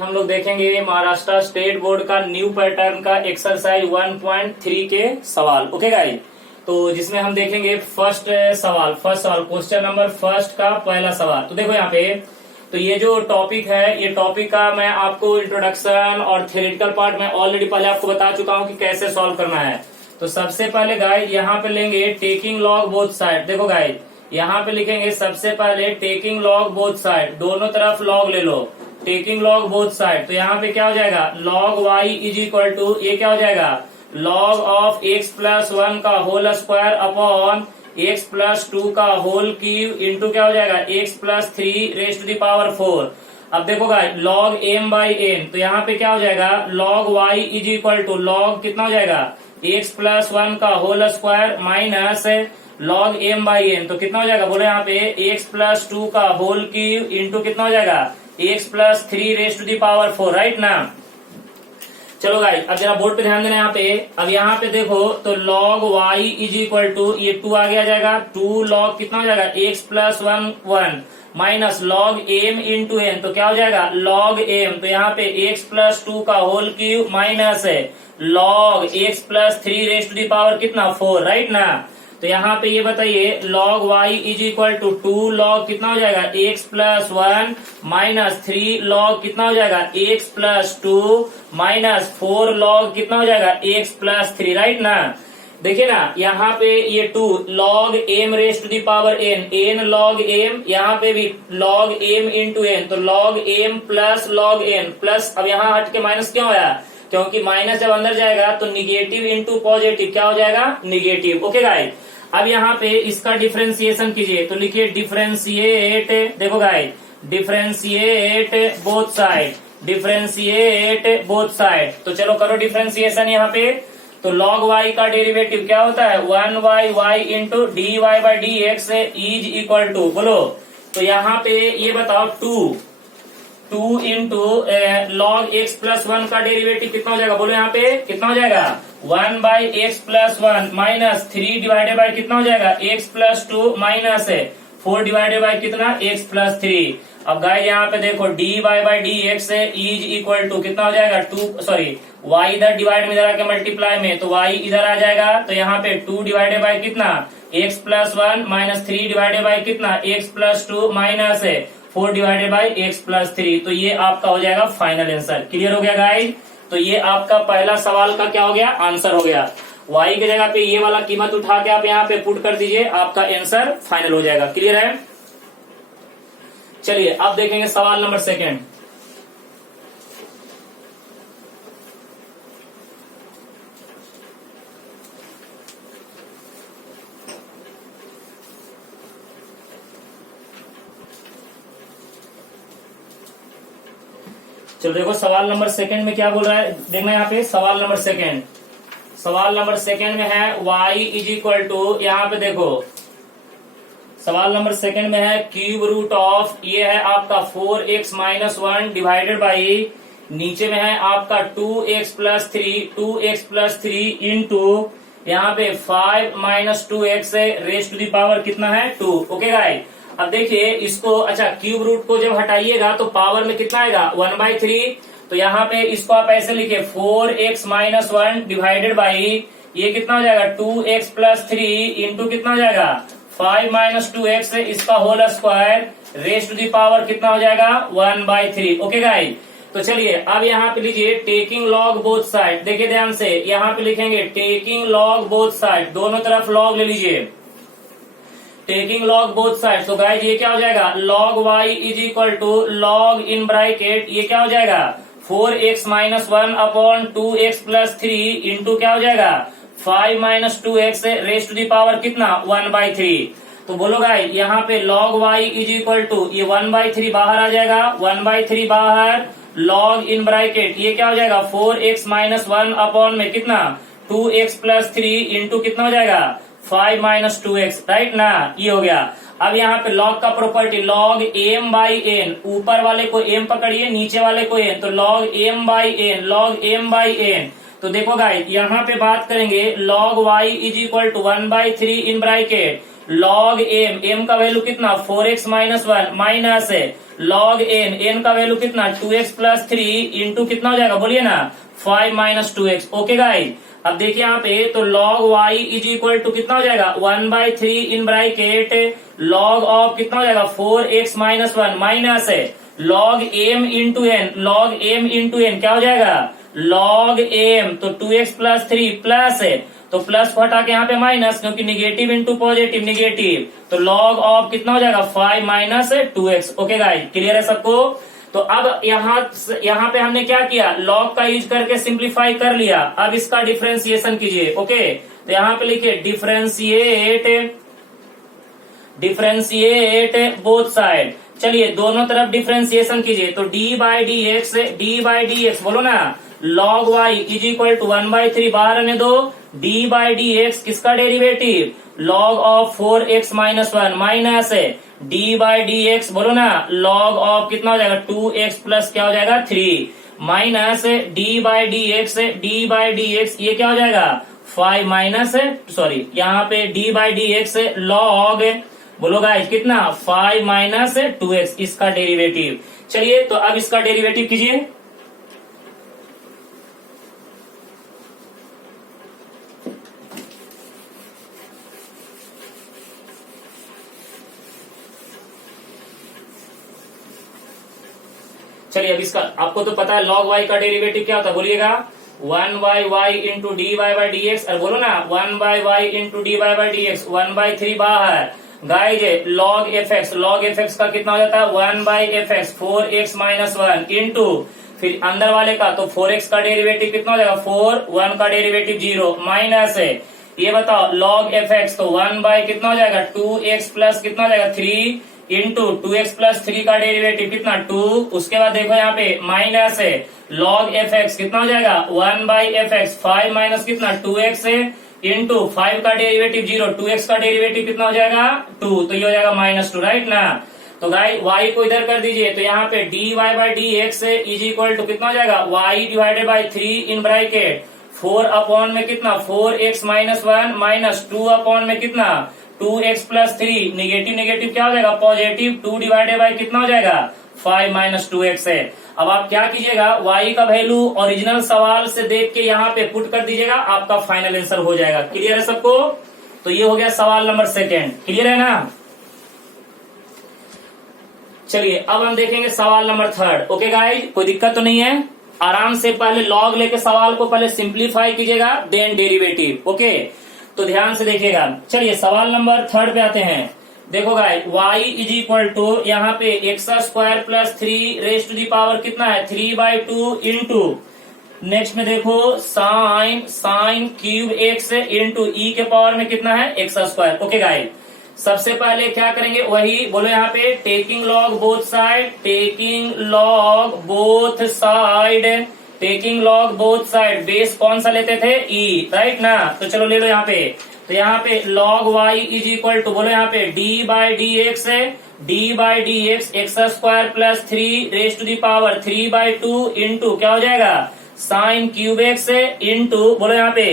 हम लोग देखेंगे महाराष्ट्र स्टेट बोर्ड का न्यू पैटर्न का एक्सरसाइज 1.3 के सवाल। ओके गाइस, तो जिसमें हम देखेंगे फर्स्ट सवाल क्वेश्चन नंबर फर्स्ट का पहला सवाल। तो देखो यहाँ पे, तो ये जो टॉपिक है, ये टॉपिक का मैं आपको इंट्रोडक्शन और थ्योरेटिकल पार्ट में ऑलरेडी पहले आपको बता चुका हूँ कि कैसे सॉल्व करना है। तो सबसे पहले गाइस यहाँ पे लेंगे टेकिंग लॉग बोथ साइड। देखो गाइस यहाँ पे लिखेंगे सबसे पहले टेकिंग लॉग बोथ साइड, दोनों तरफ लॉग ले लो, टेकिंग लॉग बोथ साइड। तो यहाँ पे क्या हो जाएगा, log y is equal to, ये क्या हो जाएगा, लॉग ऑफ एक्स प्लस 1 का whole square upon x plus 2 का होल क्यूब इंटू क्या हो जाएगा, x plus 3 raise to the power 4। अब देखो guys log m by n, तो यहाँ पे क्या हो जाएगा, log y is equal to log कितना हो जाएगा, एक्स प्लस 1 का whole square minus log m by n, तो कितना हो जाएगा, बोले यहाँ पे एक्स प्लस 2 का होल क्यूब इंटू कितना हो जाएगा, x plus 3 raise to the power 4, right ना। चलो गाइस अब जरा बोर्ड पे ध्यान देना यहाँ पे। अब यहाँ पे देखो तो log y is equal to, ये 2 आगे आ जाएगा, 2 लॉग कितना हो जाएगा, x plus 1 minus log m into n, तो क्या हो जाएगा, लॉग एम, तो यहाँ पे एक्स प्लस 2 का होल क्यूब माइनस है log x plus 3 raise to the power कितना 4, राइट ना। तो यहाँ पे ये बताइए log y is equal to 2 log कितना हो जाएगा, एक्स प्लस 1 माइनस 3 लॉग कितना हो जाएगा, एक्स प्लस 2 माइनस 4 लॉग कितना हो जाएगा, एक्स प्लस 3, राइट ना। देखिए ना यहाँ पे ये 2 log m raise to the power n log m, यहाँ पे भी लॉग एम इंटू एन, तो log m plus log n plus, अब यहाँ हट के माइनस क्यों आया, क्योंकि माइनस जब अंदर जाएगा तो निगेटिव इंटू पॉजिटिव क्या हो जाएगा, निगेटिव। ओके गाइस, अब यहाँ पे इसका डिफरेंशिएशन कीजिए, तो लिखिए डिफरेंशिएट, देखो guys differentiate both side, differentiate both side. तो चलो करो डिफरेंशिएशन यहाँ पे। तो log y का डेरिवेटिव क्या होता है, 1y into d y by d x is equal to, बोलो तो यहाँ पे ये बताओ 2 इंटू लॉग एक्स प्लस 1 का डेरिवेटिव कितना हो जाएगा, बोलो यहाँ पे कितना हो जाएगा, 1 by x plus 1 minus 3 divided by कितना हो जाएगा, x plus 2 minus 4 divided by कितना, एक्स प्लस 3। अब गाइस यहाँ पे देखो d y by d x is equal to कितना हो जाएगा, 2 सॉरी y इधर डिवाइड में इधर आके मल्टीप्लाई में, तो y इधर आ जाएगा, तो यहाँ पे 2 डिवाइडेड बाई कितना, x plus 1 minus 3 divided by कितना, x plus 2 minus 4 divided by x plus 3। तो ये आपका हो जाएगा फाइनल आंसर। क्लियर हो गया गाइस, तो ये आपका पहला सवाल का क्या हो गया, आंसर हो गया। y की जगह पे ये वाला कीमत उठा के आप यहाँ पे पुट कर दीजिए, आपका आंसर फाइनल हो जाएगा। क्लियर है। चलिए अब देखेंगे सवाल नंबर सेकेंड। चलो देखो सवाल नंबर सेकंड में क्या बोल रहा है, देखना यहाँ पे सवाल नंबर सेकंड में है y इज इक्वल टू, यहाँ पे देखो सवाल नंबर सेकंड में है क्यूब रूट ऑफ, ये है आपका 4x माइनस 1 डिवाइडेड बाई, नीचे में है आपका 2x प्लस 3 इंटू यहाँ पे 5 minus 2x raise to the power कितना है 2। ओके गाइस अब देखिए इसको, अच्छा क्यूब रूट को जब हटाइएगा तो पावर में कितना आएगा, 1/3। तो यहाँ पे इसको आप ऐसे लिखे 4x माइनस 1 डिवाइडेड बाई, ये कितना हो जाएगा 2x प्लस 3 इंटू कितना हो जाएगा 5 माइनस 2x, इसका whole square raise to the power कितना हो जाएगा 1/3। ओके गाइस, तो चलिए अब यहाँ पे लीजिए टेकिंग लॉग बोथ साइड, देखिए ध्यान से यहाँ पे लिखेंगे टेकिंग लॉग बोथ साइड, दोनों तरफ लॉग ले लीजिए, टेकिंग लॉग बोथ साइड। तो गाइस ये क्या हो जाएगा, log y is equal to log in bracket, ये क्या हो जाएगा 4x minus 1 upon 2x plus 3 into क्या हो जाएगा 5 minus 2x raise to the power कितना 1/3। तो बोलो गाइस यहाँ पे log y is equal to, ये 1/3 बाहर आ जाएगा, 1/3 बाहर, लॉग इन ब्रैकेट ये क्या हो जाएगा 4x माइनस 1 अपॉन में कितना 2x प्लस 3 इंटू कितना हो जाएगा 5 माइनस 2x, राइट ना, ये हो गया। अब यहाँ पे लॉग का property log m by n, ऊपर वाले को m पकड़िए नीचे वाले को n, तो लॉग m बाई एन। तो देखो गाइस यहाँ पे बात करेंगे log y is equal to 1/3 in bracket log m का वैल्यू कितना 4x minus 1 minus log n, n का वैल्यू कितना 2x प्लस 3 इंटू कितना हो जाएगा बोलिए ना 5 माइनस 2x। ओके गाइस, अब देखिए यहाँ पे तो log y is equal to कितना हो जाएगा 1/3 इन ब्रैकेट log ऑफ कितना हो जाएगा 4x माइनस 1 माइनस है log m into n, log m into n क्या हो जाएगा log m, तो 2x प्लस 3 प्लस है तो प्लस को हटा के यहाँ पे माइनस, क्योंकि निगेटिव इंटू पॉजिटिव निगेटिव, तो log ऑफ कितना हो जाएगा 5 minus 2x। Okay guys, clear है सबको। तो अब यहाँ पे हमने क्या किया, log का यूज करके सिंप्लीफाई कर लिया। अब इसका डिफरेंशिएशन कीजिए। ओके, तो यहाँ पे लिखिए डिफरेंशिएट बोथ साइड। चलिए दोनों तरफ डिफरेंशिएशन कीजिए। तो डी बाई डी एक्स बोलो ना log y is equal to 1/3 बाहर आने दो, डी बाई डी एक्स किसका derivative log of 4x minus 1 minus है डी बाई डी एक्स बोलो ना log ऑफ कितना हो जाएगा 2x प्लस क्या हो जाएगा 3 minus D by d x ये क्या हो जाएगा 5 माइनस सॉरी यहाँ पे d by d x log बोलो गाइस कितना 5 माइनस 2x इसका डेरिवेटिव। चलिए तो अब इसका डेरिवेटिव कीजिए। चलिए अब इसका आपको तो पता है log y का डेरिवेटिव क्या होता है बोलिएगा 1/y into d y by d x, और बोलो ना 1/y into d y by d x 1/3 बाहर गाइज log fx का कितना हो जाता है 1/fx 4x माइनस 1 इंटू फिर अंदर वाले का तो 4x का डेरिवेटिव कितना हो जाएगा 4, 1 का डेरिवेटिव 0 माइनस है ये बताओ log fx तो 1 कितना हो जाएगा 2x प्लस कितना हो जाएगा 3 इंटू 2x प्लस 3 का डेरिवेटिव कितना 2, उसके बाद देखो यहाँ पे माइनस है log fx कितना हो जाएगा 1/fx 5 माइनस कितना 2x है इंटू 5 का डेरिवेटिव 0, 2x का डेरिवेटिव कितना हो जाएगा 2, तो ये हो जाएगा -2 राइट ना। तो गाइस y को इधर कर दीजिए, तो यहाँ पे dy by d x is equal to कितना हो जाएगा y divided by 3 in bracket 4 upon में कितना 4x माइनस 1 माइनस 2 अपॉन में कितना 2x प्लस 3 निगेटिव क्या हो जाएगा पॉजिटिव 2 डिवाइडेड बाई कितना हो जाएगा 5 माइनस 2x है। अब आप क्या कीजिएगा y का वैल्यू ओरिजिनल सवाल से देख के यहाँ पे पुट कर दीजिएगा, आपका फाइनल आंसर हो जाएगा। क्लियर है सबको। तो ये हो गया सवाल नंबर 2। क्लियर है ना। चलिए अब हम देखेंगे सवाल नंबर 3। ओके गाइज, कोई दिक्कत तो नहीं है। आराम से पहले लॉग लेके सवाल को पहले सिंप्लीफाई कीजिएगा देन डेरिवेटिव। ओके, तो ध्यान से देखिएगा। चलिए सवाल नंबर 3 पे आते हैं। देखो guys y is equal to यहाँ पे x square plus 3 raise to the power कितना है 3/2 इंटू नेक्स्ट में देखो sine cube x into e के पावर में कितना है एक्स स्क्वायर। ओके गाइस, सबसे पहले क्या करेंगे वही बोलो यहाँ पे taking log both side base कौन सा लेते थे ई राइट ना। तो चलो ले लो यहाँ पे। तो यहाँ पे log y is equal to बोलो यहाँ पे d by d x x square plus 3 raise to the power 3/2 into क्या हो जाएगा साइन क्यूब एक्स इंटू बोलो यहाँ पे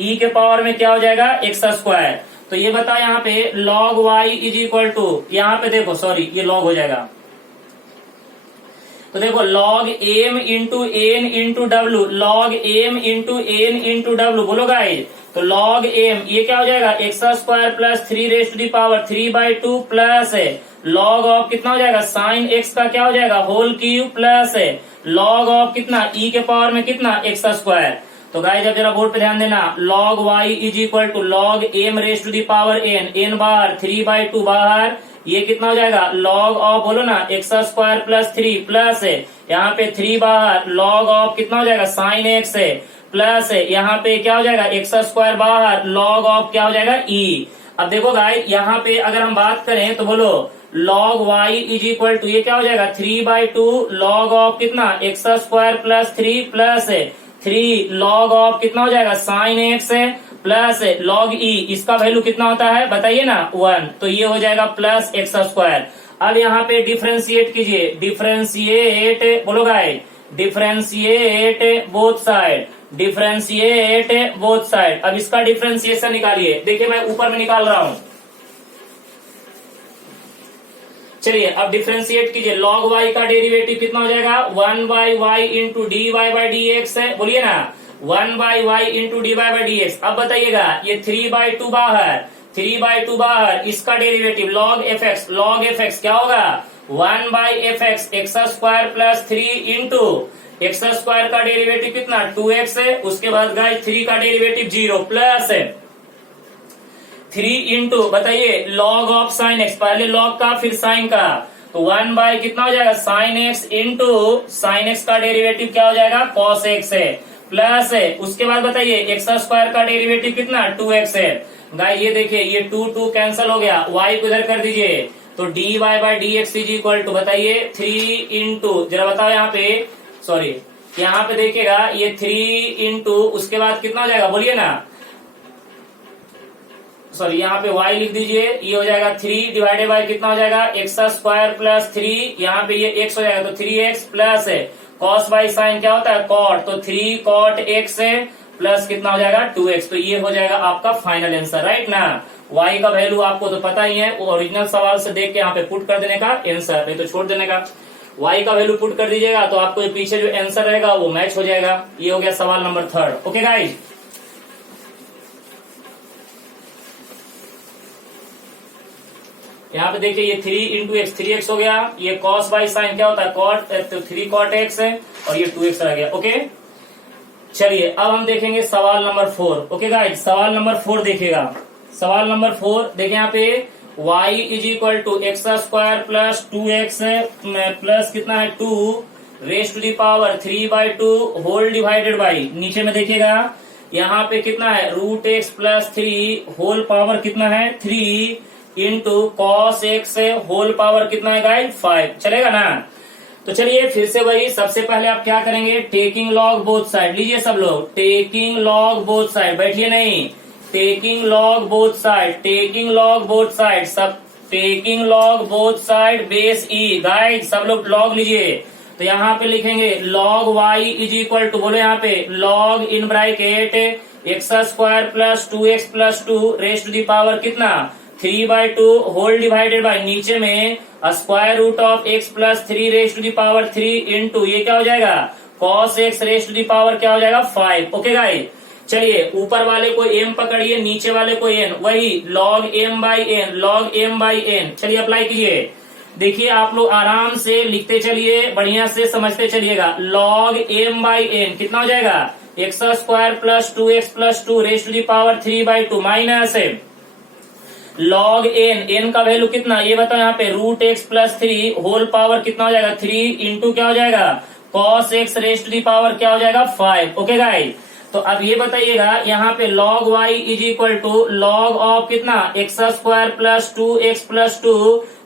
ई के पावर में क्या हो जाएगा एक्स स्क्वायर। तो ये बताओ यहाँ पे log y is equal to यहाँ पे देखो सॉरी ये log हो जाएगा। तो देखो log m into n into डब्ल्यू बोलो गाइस। तो log m ये क्या हो जाएगा x square plus 3 raise to the power 3/2 plus है log ऑफ कितना हो जाएगा साइन x का क्या हो जाएगा होल क्यूब प्लस है log ऑफ कितना e के पावर में कितना एक्स स्क्वायर। तो गाइस जब जरा बोर्ड पे ध्यान देना log y is equal to log m raise to the power n बाहर 3/2 बाहर ये कितना हो जाएगा log ऑफ बोलो ना एक्स स्क्वायर प्लस 3 प्लस है यहाँ पे 3 बाहर log ऑफ कितना हो जाएगा साइन x है प्लस है यहाँ पे क्या हो जाएगा एक्स स्क्वायर बाहर log ऑफ क्या हो जाएगा e। अब देखो गाइस यहाँ पे अगर हम बात करें तो बोलो log y is equal to ये क्या हो जाएगा 3/2 log ऑफ कितना एक्स स्क्वायर प्लस 3 प्लस है 3 log ऑफ कितना हो जाएगा साइन x है प्लस log e इसका वैल्यू कितना होता है बताइए ना 1, तो ये हो जाएगा प्लस एक्स स्क्वायर। अब यहाँ पे डिफरेंशिएट कीजिए डिफरेंशिएट बोलो गाइस डिफरेंशिएट बोथ साइड। अब इसका डिफरेंशिएशन निकालिए। देखिए मैं ऊपर में निकाल रहा हूं। चलिए अब डिफ्रेंशिएट कीजिए, log y का डेरिवेटिव कितना हो जाएगा, 1/y into dy by d x है, बोलिए ना 1/y into dy by d x. अब बताइएगा ये 3/2 बाहर, 3/2 बाहर, इसका डेरिवेटिव log fx क्या होगा 1/fx x square plus 3 into x square का डेरिवेटिव कितना 2x है, उसके बाद गाइस 3 का डेरिवेटिव 0 प्लस 3 इंटू बताइए log ऑफ साइन एक्स, पहले log का फिर साइन का, तो 1 बाय कितना हो जाएगा sine x into sine x का डेरिवेटिव क्या हो जाएगा cos एक्स है, प्लस है उसके बाद बताइए एक्स स्क्वायर का डेरिवेटिव कितना 2x है। गाइस ये देखिए ये 2 कैंसिल हो गया, y को इधर कर दीजिए, तो dy by d x is equal to बताइए 3 इंटू, जरा बताओ यहाँ पे, सॉरी यहाँ पे देखिएगा ये 3 इंटू उसके बाद कितना हो जाएगा बोलिए ना, सॉरी यहाँ पे y लिख दीजिए, ये हो जाएगा 3 डिवाइडेड बाय कितना हो जाएगा एक्स स्क्वायर प्लस 3, यहाँ पे ये x हो जाएगा तो 3x प्लस है cos बाई साइन क्या होता है cot, तो 3 cot x है प्लस कितना हो जाएगा 2x, तो ये हो जाएगा आपका फाइनल आंसर, राइट ना। y का वैल्यू आपको तो पता ही है, वो ओरिजिनल सवाल से देख के यहाँ पे पुट कर देने का आंसर, नहीं तो छोड़ देने का। y का वैल्यू पुट कर दीजिएगा तो आपको पीछे जो आंसर रहेगा वो मैच हो जाएगा। ये हो गया सवाल नंबर 3। ओके गाइज, यहाँ पे देखिए ये 3 इंटू एक्स 3x हो गया, ये cos बाई साइन क्या होता है cot, तो 3 cot x है और ये 2x रह गया। ओके चलिए अब हम देखेंगे सवाल नंबर 4। ओके गाइज सवाल नंबर 4 देखिएगा, सवाल नंबर 4 देखिए यहाँ पे y is equal to x square plus 2x plus कितना है 2 raise to the power 3/2 whole divided by, नीचे में देखिएगा यहाँ पे कितना है root x plus 3 whole power कितना है 3 into cos x whole power कितना है गाइस 5, चलेगा ना। तो चलिए फिर से वही, सबसे पहले आप क्या करेंगे टेकिंग लॉग बोथ साइड, लीजिए सब लोग टेकिंग लॉग बोथ साइड, बैठिए नहीं, taking log both side, taking log both side, सब taking log both side base e, guys सब लोग लॉग लीजिए, तो यहाँ पे लिखेंगे log y is equal to, बोलो यहाँ पे log in bracket x square plus 2x plus 2 raise to the power कितना 3/2 होल डिवाइडेड बाय, नीचे में square root of x plus 3 raise to the power 3 into ये क्या हो जाएगा cos x raise to the power क्या हो जाएगा 5। ओके गाइस चलिए ऊपर वाले को m पकड़िए, नीचे वाले को n, वही log m by n, log m by n। चलिए अप्लाई कीजिए, देखिए आप लोग आराम से लिखते चलिए, बढ़िया से समझते चलिएगा, log m बाई n कितना हो जाएगा x square plus 2x plus 2 raise to the power 3/2 minus log n का वैल्यू कितना ये बताओ यहाँ पे root x plus 3 whole power कितना हो जाएगा 3 इंटू क्या हो जाएगा cos x raise to the power क्या हो जाएगा 5। ओके गाइस तो अब ये बताइएगा यहाँ पे log y is equal to log of कितना x square plus 2x plus 2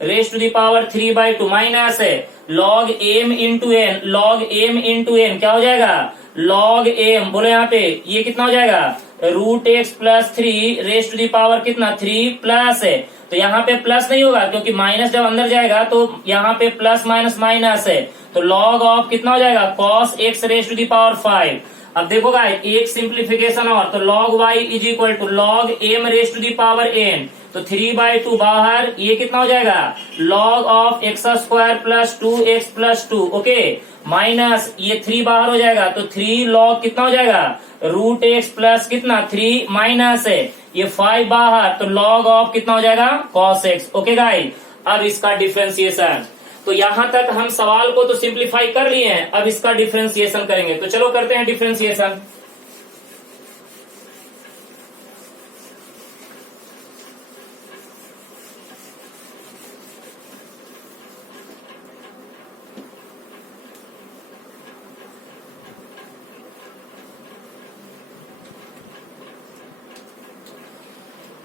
raise to the power 3/2 minus है log m into n, log m into n क्या हो जाएगा log m, बोलो यहाँ पे ये कितना हो जाएगा root x plus 3 raise to the power कितना 3 प्लस है, तो यहाँ पे प्लस नहीं होगा क्योंकि माइनस जब अंदर जाएगा तो यहाँ पे प्लस माइनस माइनस है, तो log ऑफ कितना हो जाएगा cos x raise to the power 5। अब देखो गाइस एक सिंप्लीफिकेशन और, तो log y is equal to log m raise to the power n, तो 3/2 बाहर, ये कितना हो जाएगा log of x square plus 2x plus 2 okay minus ये 3 बाहर हो जाएगा, तो 3 log कितना हो जाएगा रूट एक्स प्लस कितना 3 माइनस है ये 5 बाहर, तो log ऑफ कितना हो जाएगा cos x। ओके गाइस अब इसका डिफ्रेंसिएशन, तो यहां तक हम सवाल को तो सिंप्लीफाई कर लिए हैं, अब इसका डिफ्रेंसिएशन करेंगे, तो चलो करते हैं डिफ्रेंसिएशन।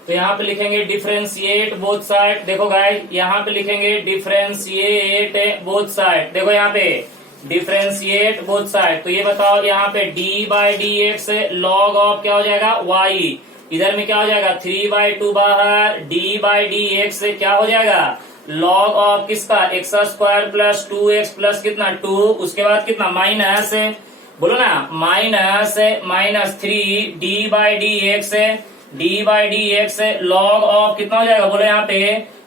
तो यहाँ पे लिखेंगे डिफरेंशिएट बोथ साइड, देखो गाइस यहाँ पे लिखेंगे डिफरेंशिएट बोथ साइड, देखो यहाँ पे डिफरेंशिएट बोथ साइड, तो ये बताओ यहाँ पे d by d x log of क्या हो जाएगा y, इधर में क्या हो जाएगा 3/2 बाहर, d बाई डी एक्स क्या हो जाएगा लॉग ऑफ किसका x square plus 2x plus कितना 2, उसके बाद कितना माइनस, बोलो ना minus 3 d by d x log of कितना हो जाएगा बोलो यहाँ पे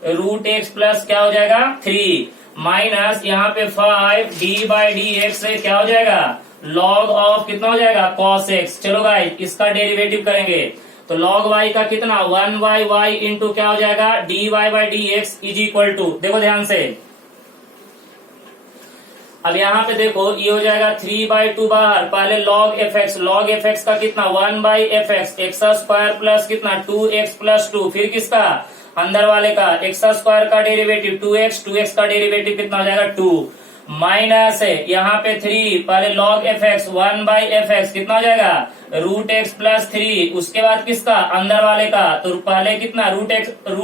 रूट एक्स प्लस क्या हो जाएगा 3 माइनस यहाँ पे 5 d/dx से क्या हो जाएगा log ऑफ कितना हो जाएगा cos x। चलो गाइस इसका डेरिवेटिव करेंगे तो log y का कितना 1/y इंटू क्या हो जाएगा dy/dx इज इक्वल टू, देखो ध्यान से, अब यहाँ पे देखो ये हो जाएगा 3/2 बाहर, पहले log fx का कितना 1/fx एक्स स्क्वायर प्लस कितना 2x प्लस 2, फिर किसका अंदर वाले का एक्स स्क्वायर का डेरिवेटिव 2x का डेरिवेटिव कितना हो जाएगा 2 माइनस है यहाँ पे 3, पहले log fx 1/fx कितना हो जाएगा रूट एक्स प्लस 3, उसके बाद किसका अंदर वाले का, तो पहले कितना रूट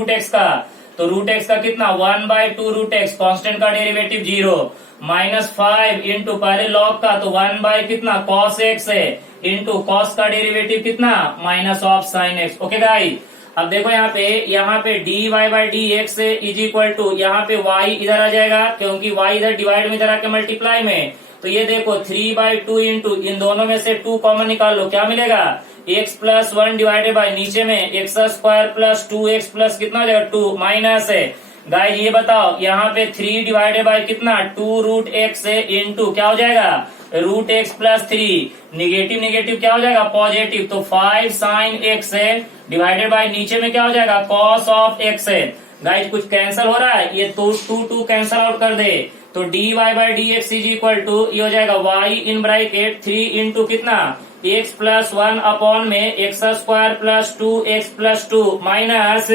एक्स का, तो रूट एक्स का कितना 1/2 रूट एक्स कांस्टेंट का डेरिवेटिव 0 माइनस 5 इंटू पहले log का तो 1 कितना cos x है इंटू cos का डेरिवेटिव कितना minus of sin x। Okay guys अब देखो यहाँ पे dy/dx इज इक्वल टू, यहाँ पे y इधर आ जाएगा क्योंकि y इधर डिवाइड में इधर आके मल्टीप्लाई में, तो ये देखो 3/2 इंटू इन दोनों में से 2 कॉमन निकाल लो, क्या मिलेगा x प्लस 1 डिवाइडेड बाई नीचे में x square plus 2x plus कितना हो जाएगा 2 माइनस है। गाइस ये बताओ यहाँ पे 3 डिवाइडेड बाई कितना 2 रूट एक्स है इंटू क्या हो जाएगा root x plus 3, negative negative क्या हो जाएगा पॉजिटिव, तो 5 साइन एक्स है डिवाइडेड बाई नीचे में क्या हो जाएगा कॉस ऑफ एक्स है। गाइस कुछ कैंसिल हो रहा है, ये तो 2 कैंसिल आउट कर दे, तो dy/dx इज इक्वल टू ये हो जाएगा y इन ब्रैकेट 3 इंटू कितना x प्लस 1 अपॉन में x square plus 2x plus 2 minus,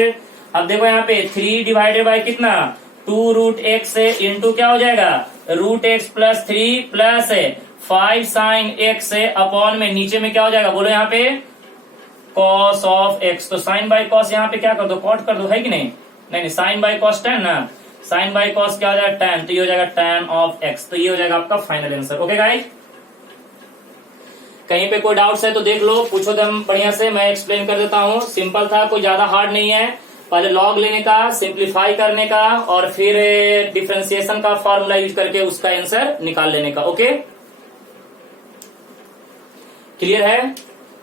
अब देखो यहाँ पे 3 डिवाइडेड बाई कितना 2 रूट एक्स है इंटू क्या हो जाएगा root x plus 3 plus 5 sine x है अपॉन में नीचे में क्या हो जाएगा बोलो यहाँ पे cos ऑफ x, तो साइन बाई कॉस यहाँ पे क्या कर दो कॉट कर दो, है कि नहीं, नहीं साइन बाई कॉस tan ना, साइन बाई कॉस क्या हो जाएगा tan, तो ये हो जाएगा tan ऑफ x, तो ये हो जाएगा आपका फाइनल आंसर। ओके गाइस कहीं पे कोई डाउट्स है तो देख लो, पूछो दम बढ़िया से, मैं एक्सप्लेन कर देता हूँ, सिंपल था, कोई ज्यादा हार्ड नहीं है, पहले लॉग लेने का, सिंप्लीफाई करने का और फिर डिफरेंशिएशन का फॉर्मूला यूज करके उसका आंसर निकाल लेने का। ओके क्लियर है,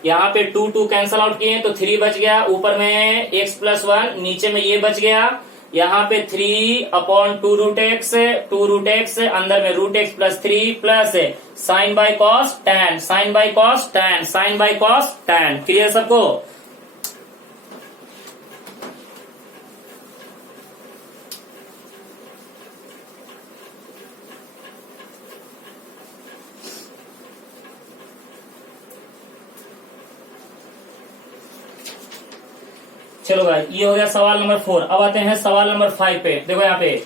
यहाँ पे 2 कैंसल आउट किए तो 3 बच गया, ऊपर में x प्लस 1 नीचे में ये बच गया, यहाँ पे 3/2 रूट एक्स अंदर में root x plus 3 plus sine by cos tan, sine by cos tan, sine by cos tan। Clear सबको, चलो भाई ये हो गया सवाल नंबर 4। अब आते हैं सवाल नंबर 5 पे। देखो यहाँ पे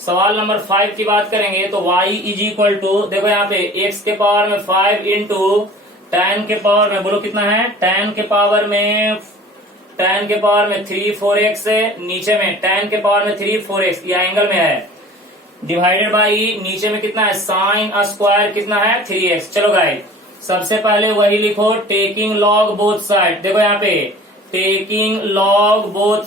सवाल नंबर 5 की बात करेंगे तो y इज इक्वल टू, देखो यहाँ पे x के पावर में 5 इंटू tan के पावर में बोलो कितना है, tan के पावर में 3 4x है, नीचे में tan के पावर में 3 4x ये एंगल में है, डिवाइडेड बाई नीचे में कितना है साइन स्क्वायर कितना है 3x। चलो गाइस सबसे पहले वही लिखो, टेकिंग लॉग बोथ साइड, देखो यहाँ पे टेकिंग लॉग बोथ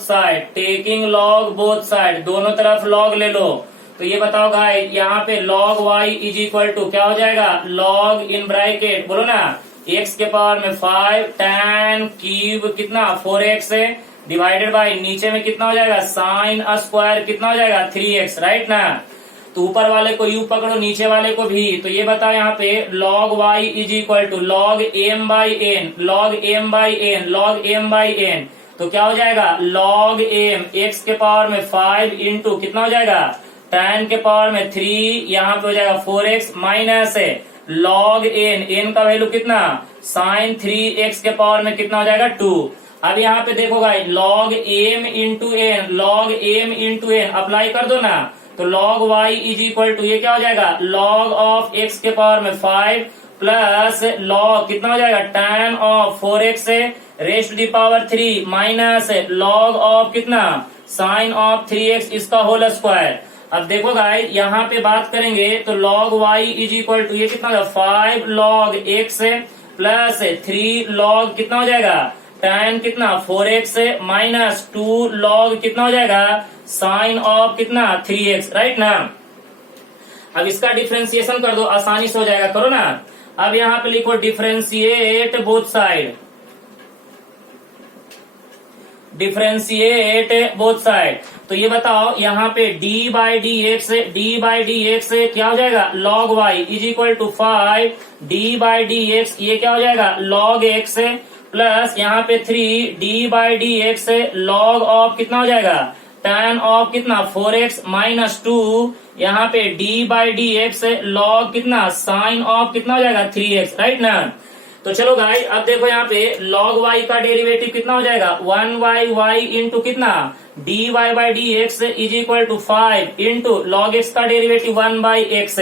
साइड, दोनों तरफ लॉग ले लो, तो ये बताओ गाइस यहाँ पे log y is equal to क्या हो जाएगा log इन ब्रैकेट बोलो ना x के पावर में 5 tan क्यूब कितना 4x है डिवाइडेड बाई नीचे में कितना हो जाएगा साइन स्क्वायर कितना हो जाएगा 3x, राइट ना, तो ऊपर वाले को u पकड़ो नीचे वाले को भी, तो ये बताओ यहाँ पे log y is equal to log m by n, तो क्या हो जाएगा log m x के पावर में 5 इंटू कितना हो जाएगा tan के पावर में 3 यहाँ पे हो जाएगा 4x माइनस log n का वैल्यू कितना साइन 3x के पावर में कितना हो जाएगा 2। अब यहाँ पे देखो guys log m into n apply कर दो ना, तो log y is equal to ये क्या हो जाएगा log ऑफ x के पावर में 5 प्लस log कितना हो जाएगा tan of 4x raised the power 3 minus log of कितना साइन ऑफ 3x इसका होल स्क्वायर। अब देखो गाइस यहाँ पे बात करेंगे तो log y is equal to ये कितना हो जाएगा 5 log x प्लस 3 log कितना हो जाएगा tan कितना 4x माइनस 2 log कितना हो जाएगा साइन ऑफ कितना 3x, राइट ना। अब इसका डिफरेंशिएशन कर दो, आसानी से हो जाएगा, करो ना। अब यहाँ पे लिखो डिफरेंशिएट बोथ साइड, तो ये बताओ यहाँ पे d बाई डी एक्स क्या हो जाएगा log y is equal to 5 d by d x, ये क्या हो जाएगा log x प्लस यहाँ पे 3 d by d x log of कितना हो जाएगा tan ऑफ कितना 4x माइनस 2 यहाँ पे d by d x log कितना साइन ऑफ कितना हो जाएगा 3x, राइट ना। तो चलो गाइस अब देखो यहाँ पे log y का डेरिवेटिव कितना हो जाएगा 1y इंटू कितना dy by d x is equal to 5 into log x का डेरिवेटिव 1 बाई एक्स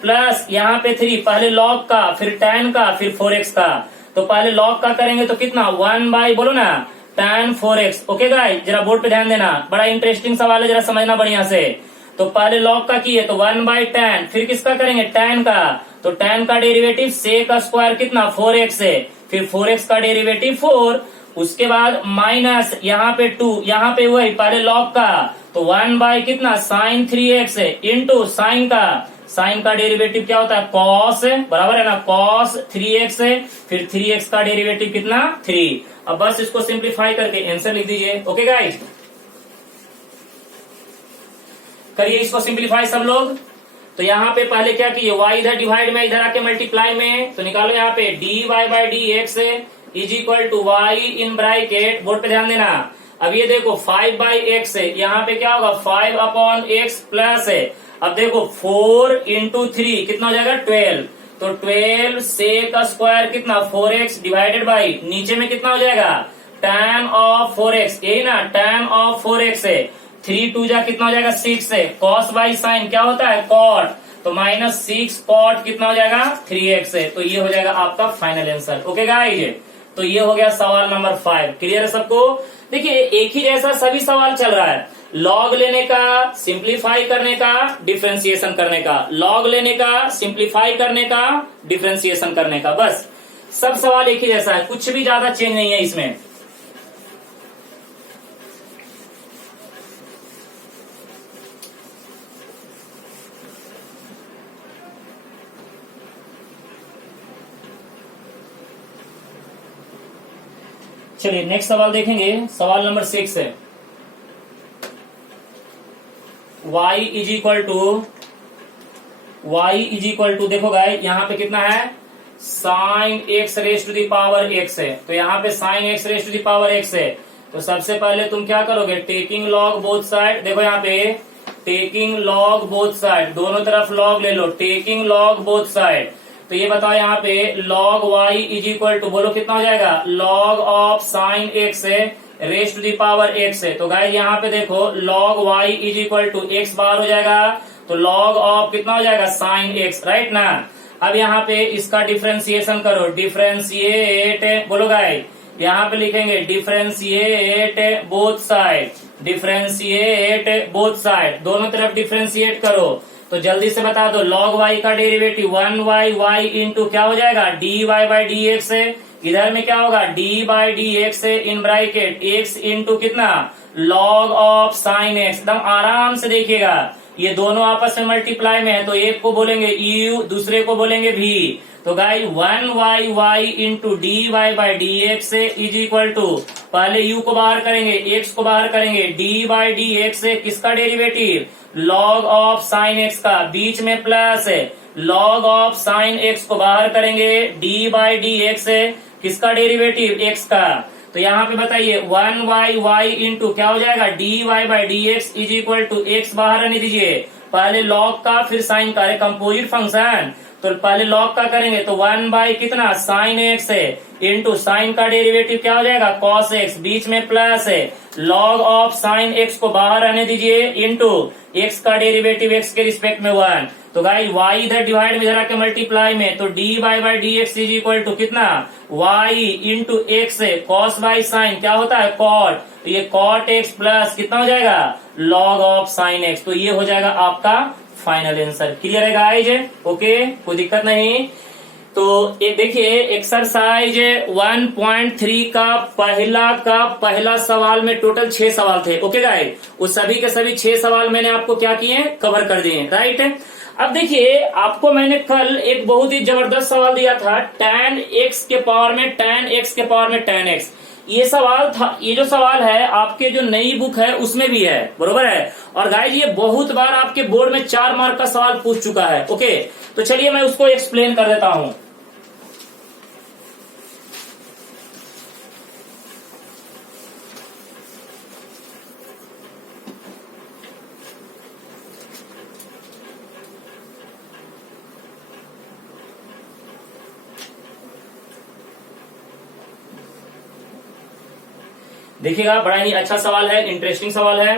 प्लस यहाँ पे 3 पहले log का फिर tan का फिर 4x का। तो पहले log का करेंगे तो कितना 1 बाई बोलो ना tan 4x। ओके गाइस जरा बोर्ड पे ध्यान देना, बड़ा इंटरेस्टिंग सवाल है, जरा समझना बढ़िया से। तो पहले log का किए तो 1 बाई tan, फिर किसका करेंगे tan का, तो tan का डेरिवेटिव sec का स्क्वायर कितना 4x है, फिर 4x का डेरिवेटिव 4, उसके बाद माइनस यहाँ पे 2, यहाँ पे वही पहले log का तो 1 बाई कितना sin 3x है इंटू साइन का डेरिवेटिव क्या होता है cos, बराबर है ना cos 3x है, फिर 3x का डेरिवेटिव कितना 3। अब बस इसको सिंप्लीफाई करके आंसर लिख दीजिए। ओके गाइस करिए इसको सिंप्लीफाई सब लोग। तो यहाँ पे पहले क्या किए y इधर डिवाइड में, इधर आके मल्टीप्लाई में, तो निकालो यहाँ पे dy by d x is equal to y in bracket, board पे ध्यान देना। अब ये देखो 5 बाई एक्स है, यहाँ पे क्या होगा 5 अपॉन एक्स प्लस है। अब देखो 4 इंटू 3 कितना हो जाएगा 12, तो 12 sec का स्क्वायर कितना 4x डिवाइडेड बाई नीचे में कितना हो जाएगा tan ऑफ 4x, यही ना tan ऑफ 4x है, 3 2 जा कितना हो जाएगा 6 है, cos बाई साइन क्या होता है cot, तो माइनस 6 cot कितना हो जाएगा 3x है। तो ये हो जाएगा आपका फाइनल आंसर। ओके गाइस तो ये हो गया सवाल नंबर 5। क्लियर है सबको। देखिए एक ही जैसा सभी सवाल चल रहा है, लॉग लेने का, सिंप्लीफाई करने का, डिफरेंशिएशन करने का, लॉग लेने का, सिंप्लीफाई करने का, डिफरेंशिएशन करने का, बस सब सवाल एक ही जैसा है, कुछ भी ज्यादा चेंज नहीं है इसमें। चलिए नेक्स्ट सवाल देखेंगे, सवाल नंबर 6 है y इज इक्वल टू देखो गाइस यहाँ पे कितना है sine x raise to the power x है, तो यहाँ पे sine x raise to the power x है। तो सबसे पहले तुम क्या करोगे टेकिंग लॉग बोथ साइड, देखो यहाँ पे टेकिंग लॉग बोथ साइड, दोनों तरफ लॉग ले लो, टेकिंग लॉग बोथ साइड। तो ये बताओ यहाँ पे log y is equal to बोलो कितना हो जाएगा log ऑफ साइन x है raise to the power x है। तो गाइस यहाँ पे देखो log y is equal to x बार हो जाएगा, तो log ऑफ कितना हो जाएगा साइन x, राइट ना। अब यहाँ पे इसका डिफरेंशिएशन करो, डिफरेंशिएट बोलो गाइस, यहाँ पे लिखेंगे differentiate both side, differentiate both side, दोनों तरफ डिफरेंशिएट करो। तो जल्दी से बता दो log y का डेरिवेटिव 1y इंटू क्या हो जाएगा dy बाई डी एक्स, इधर में क्या होगा d by d x in bracket x into कितना log ऑफ साइन x। एकदम आराम से देखिएगा, ये दोनों आपस में मल्टीप्लाई में है, तो एक को बोलेंगे u दूसरे को बोलेंगे v। तो guys 1y into dy by d x is equal to, पहले u को बाहर करेंगे x को बाहर करेंगे, d बाई डी एक्स किसका derivative log of sine x का, बीच में प्लस है log ऑफ साइन x को बाहर करेंगे, d बाई डी एक्स किसका डेरिवेटिव x का। तो यहाँ पे बताइए 1y इंटू क्या हो जाएगा dy by d x is equal to x बाहर आने दीजिए, पहले log का फिर साइन का, कंपोजिट फंक्शन, तो पहले log का करेंगे तो 1 बाई कितना साइन x है इंटू साइन का डेरिवेटिव क्या हो जाएगा cos x, बीच में प्लस है log ऑफ साइन x को बाहर आने दीजिए इंटू x का डेरिवेटिव x के रिस्पेक्ट में 1। तो गाइस y इधर डिवाइड में इधर आके मल्टीप्लाई में, तो dy by d x is equal to कितना y इंटू एक्स है, cos बाई साइन क्या होता है cot, तो ये cot x प्लस कितना हो जाएगा log ऑफ साइन x। तो ये हो जाएगा आपका फाइनल आंसर। क्लियर है गाइस, ओके कोई दिक्कत नहीं। तो ये देखिए एक्सरसाइज 1.3 का पहला सवाल में टोटल 6 सवाल थे। ओके गाइस, उस सभी के सभी 6 सवाल मैंने आपको क्या किए कवर कर दिए, राइट। अब देखिए आपको मैंने कल एक बहुत ही जबरदस्त सवाल दिया था tan x के पावर में tan x, ये सवाल था, ये जो सवाल है आपके जो नई बुक है उसमें भी है, बरोबर है। और गाइज ये बहुत बार आपके बोर्ड में 4 मार्क का सवाल पूछ चुका है। ओके, तो चलिए मैं उसको एक्सप्लेन कर देता हूं। देखिएगा, बड़ा ही अच्छा सवाल है, इंटरेस्टिंग सवाल है।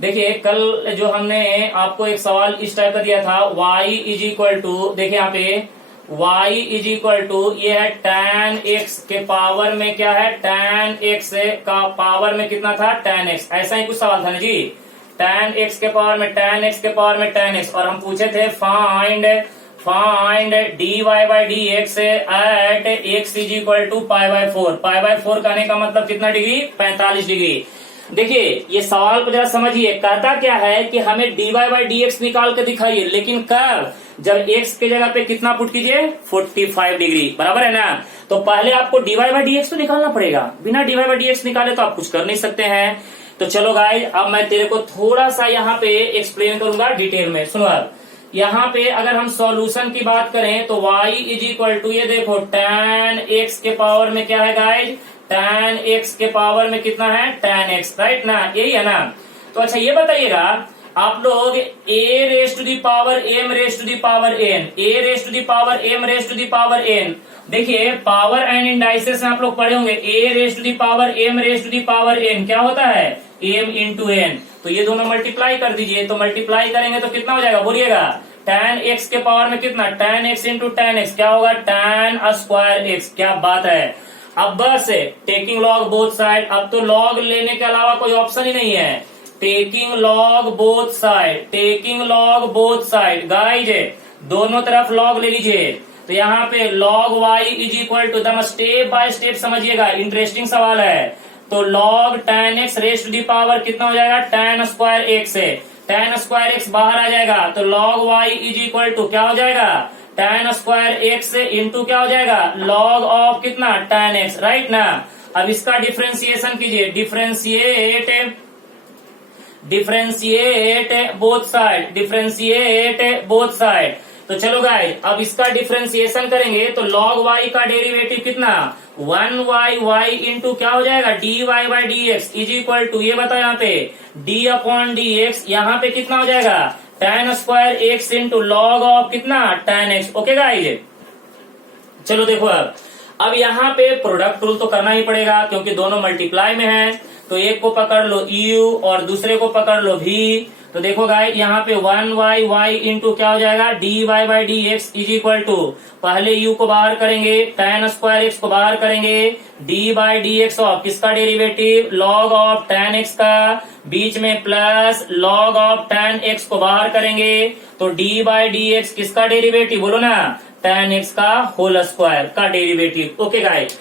देखिए कल जो हमने आपको एक सवाल इस टाइप का दिया था, y इज इक्वल टू, देखिए यहाँ पे y इज इक्वल टू ये है tan x के पावर में क्या है, tan x का पावर में कितना था, tan x, ऐसा ही कुछ सवाल था ना जी। tan x के पावर में tan x के पावर में tan x, और हम पूछे थे find dy by d x at x is equal to pi by 4। Pi by 4 कहने का मतलब कितना डिग्री, 45 डिग्री। देखिए ये सवाल को जरा समझिए, कहता क्या है कि हमें dy बाई डी एक्स निकाल के दिखाइए, लेकिन कब, जब x के जगह पे कितना पुट कीजिए, 45 डिग्री, बराबर है ना। तो पहले आपको dy बाई डी एक्स तो निकालना पड़ेगा, बिना dy बाई डी एक्स निकाले तो आप कुछ कर नहीं सकते हैं। तो चलो गाइस, अब मैं तेरे को थोड़ा सा यहाँ पे एक्सप्लेन करूंगा डिटेल में। सुनो अब, यहाँ पे अगर हम सॉल्यूशन की बात करें तो y इज इक्वल टू, ये देखो tan x के पावर में क्या है गाइज, tan x के पावर में कितना है, tan x, राइट ना, यही है ना। तो अच्छा ये बताइएगा आप लोग, a raise to the power m raise to the power n, a raise to the power m raise to the power n, देखिए पावर एंड इंडाइसेस में आप लोग पढ़े होंगे, a raise to the power m raise to the power n क्या होता है, m into n। तो ये दोनों मल्टीप्लाई कर दीजिए, तो मल्टीप्लाई करेंगे तो कितना हो जाएगा, बोलिएगा, tan x के पावर में कितना, tan x into tan x क्या होगा, tan स्क्वायर x। क्या बात है। अब बस टेकिंग लॉग बोथ साइड, अब तो लॉग लेने के अलावा कोई ऑप्शन ही नहीं है, taking log both side, taking log both side guys, दोनों तरफ लॉग ले लीजिए। तो यहाँ पे log y is equal to, दम स्टेप बाय स्टेप समझिएगा, इंटरेस्टिंग सवाल है। तो log tan x raise to the power कितना हो जाएगा, tan स्क्वायर x है, tan स्क्वायर x बाहर आ जाएगा, तो log y is equal to क्या हो जाएगा, tan स्क्वायर x इंटू क्या हो जाएगा, log ऑफ कितना, tan x, राइट ना। अब इसका डिफ्रेंसिएशन कीजिए, differentiate both side, differentiate both side. तो चलो गाइस, अब इसका डिफ्रेंसिएशन करेंगे तो log y का डेरिवेटिव कितना, 1y इंटू क्या हो जाएगा, dy by d x is equal to, ये बताओ यहाँ पे d अपॉन डी एक्स, यहाँ पे कितना हो जाएगा, tan square x into log of कितना, tan x। ओके गाइस, चलो देखो अब यहाँ पे प्रोडक्ट रूल तो करना ही पड़ेगा क्योंकि दोनों मल्टीप्लाई में है। तो एक को पकड़ लो u और दूसरे को पकड़ लो v। तो देखो गाइस, यहाँ पे 1y इंटू क्या हो जाएगा, dy by d x is equal to, पहले u को बाहर करेंगे, tan स्क्वायर x को बाहर करेंगे, d by d x of किसका derivative, log of tan x का, बीच में plus log of tan x को बाहर करेंगे, तो d बाई डी एक्स किसका डेरिवेटिव, बोलो ना, tan x का होल स्क्वायर का डेरिवेटिव। ओके गाइस,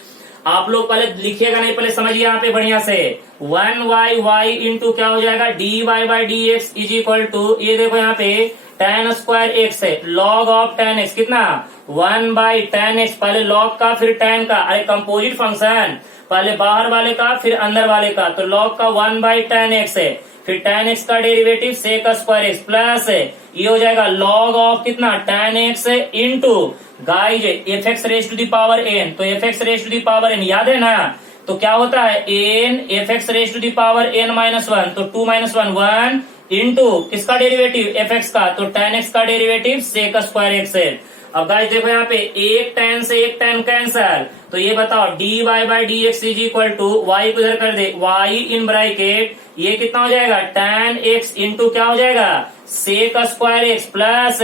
आप लोग पहले लिखिएगा नहीं, पहले समझिए यहाँ पे बढ़िया से, 1y इंटू क्या हो जाएगा, dy by d x is equal to, ये देखो यहाँ पे tan स्क्वायर x है, log ऑफ tan x कितना, 1 बाई tan x, पहले log का फिर tan का, अरे कंपोजिट फंक्शन, पहले बाहर वाले का फिर अंदर वाले का, तो log का 1 बाई tan x है, फिर tan x का derivative sec square x plus ये हो जाएगा log ऑफ कितना, tan x into guys fx raise to the power n, तो fx raise to the power n याद है ना, तो क्या होता है n fx raise to the power n minus 1, तो 2 माइनस 1 इंटू किसका डेरिवेटिव, fx का, तो tan x का डेरिवेटिव sec स्क्वायर x है। अब गाइस देखो यहाँ पे एक tan से एक tan कैंसल, तो ये बताओ dy by d x is equal to, y को इधर कर दे, y इन ब्रैकेट, ये कितना हो जाएगा, tan x इंटू क्या हो जाएगा, sec square x plus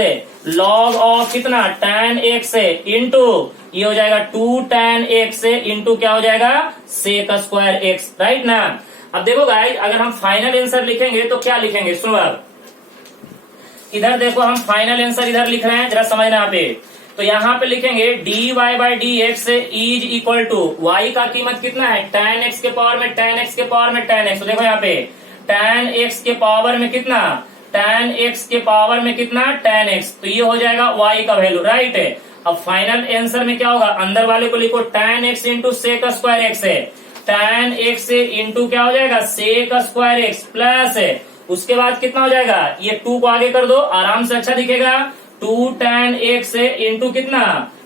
log of कितना, tan x इंटू ये हो जाएगा 2 tan x इंटू क्या हो जाएगा, sec स्क्वायर x, राइट ना। अब देखो गाइस, अगर हम फाइनल आंसर लिखेंगे तो क्या लिखेंगे, सुनो अब इधर देखो, हम फाइनल आंसर इधर लिख रहे हैं, जरा समझना यहाँ पे। तो यहाँ पे लिखेंगे dy by d x is equal to, y का कीमत कितना है, tan x के पावर में tan x के पावर में tan x। तो देखो यहाँ पे tan x के पावर में कितना, tan x के पावर में कितना, tan x, तो ये हो जाएगा y का वैल्यू, राइट है। अब फाइनल आंसर में क्या होगा, अंदर वाले को लिखो tan x into sec square x है, tan x से इंटू क्या हो जाएगा sec स्क्वायर x प्लस है, उसके बाद कितना हो जाएगा, ये 2 को आगे कर दो, आराम से अच्छा दिखेगा, 2 tan x से इंटू कितना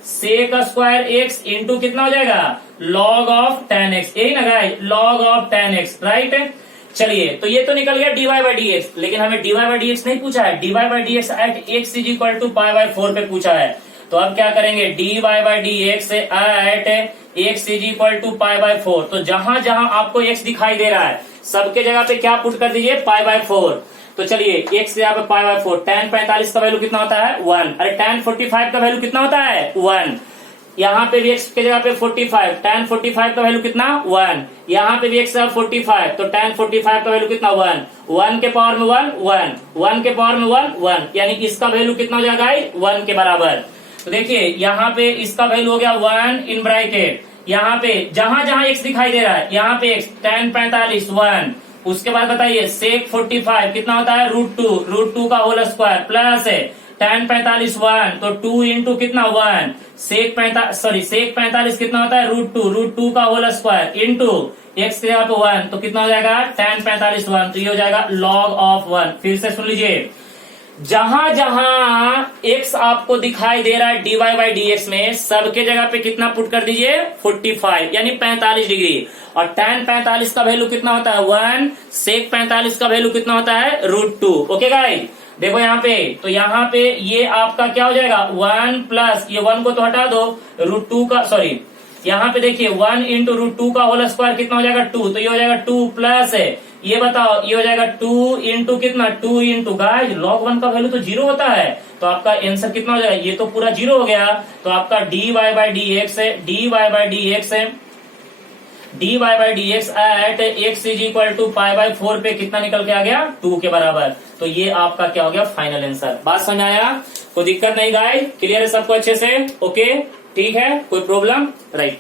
sec स्क्वायर x इंटू कितना हो जाएगा log ऑफ tan x, यही ना guys, log of tan x, right. चलिए तो ये तो निकल गया dy बाई डी एक्स, लेकिन हमें dy बाई डी एक्स नहीं पूछा है, dy by d x at x is equal to pi by 4 पे पूछा है। तो अब क्या करेंगे, dy by d x at x is equal to pi by 4, तो जहां जहां आपको x दिखाई दे रहा है सबके जगह पे क्या पुट कर दीजिए, पाई बाई 4। तो चलिए x से यहाँ पे पाई बाई 4, tan 45 का वैल्यू कितना होता है 1, अरे tan 45 का वैल्यू कितना होता है 1, यहाँ पे भी x के जगह पे 45, tan 45 का वैल्यू कितना 1, यहाँ पे भी x है 45, तो tan 45 का वैल्यू कितना 1, 1 के पावर में 1 1, 1 के पावर में 1 1, यानी इसका वैल्यू कितना हो जाएगा 1 के बराबर। तो देखिए यहाँ पे इसका वैल्यू हो गया 1 इन ब्रैकेट, यहाँ पे जहां जहां x दिखाई दे रहा है यहाँ पे x, tan 45 1, उसके बाद बताइए sec 45 कितना होता है √2 का होल स्क्वायर प्लस है tan 45 1, तो 2 इंटू कितना 1, sec 45 कितना होता है √2 का होल स्क्वायर इंटू x के यहाँ पे 1, तो कितना हो जाएगा tan 45 1, तो ये हो जाएगा log ऑफ 1। फिर से सुन लीजिए, जहां जहां x आपको दिखाई दे रहा है dy बाई डी एक्स में, सबके जगह पे कितना पुट कर दीजिए 45, यानी 45 डिग्री, और tan 45 का वैल्यू कितना होता है 1, sec 45 का वैल्यू कितना होता है √2। ओके गाइस, देखो यहाँ पे, तो यहाँ पे ये आपका क्या हो जाएगा 1 प्लस, ये 1 को तो हटा दो, √2 का, सॉरी यहाँ पे देखिए 1 इंटू √2 का होल स्क्वायर कितना हो जाएगा 2, तो ये हो जाएगा 2 प्लस है, ये बताओ ये हो जाएगा 2 इंटू कितना 2 इंटू गाइस log 1 का वैल्यू तो 0 होता है, तो आपका आंसर कितना हो जाएगा, ये तो पूरा 0 हो गया, तो आपका dy बाई डी एक्स है, dy बाई डी एक्स है, dy by d x at x is equal to pi by 4 पे कितना निकल के आ गया 2 के बराबर। तो ये आपका क्या हो गया फाइनल आंसर। बात समझ आया, कोई दिक्कत नहीं गाइस, क्लियर है सबको अच्छे से, ओके ठीक है, कोई प्रॉब्लम, राइट।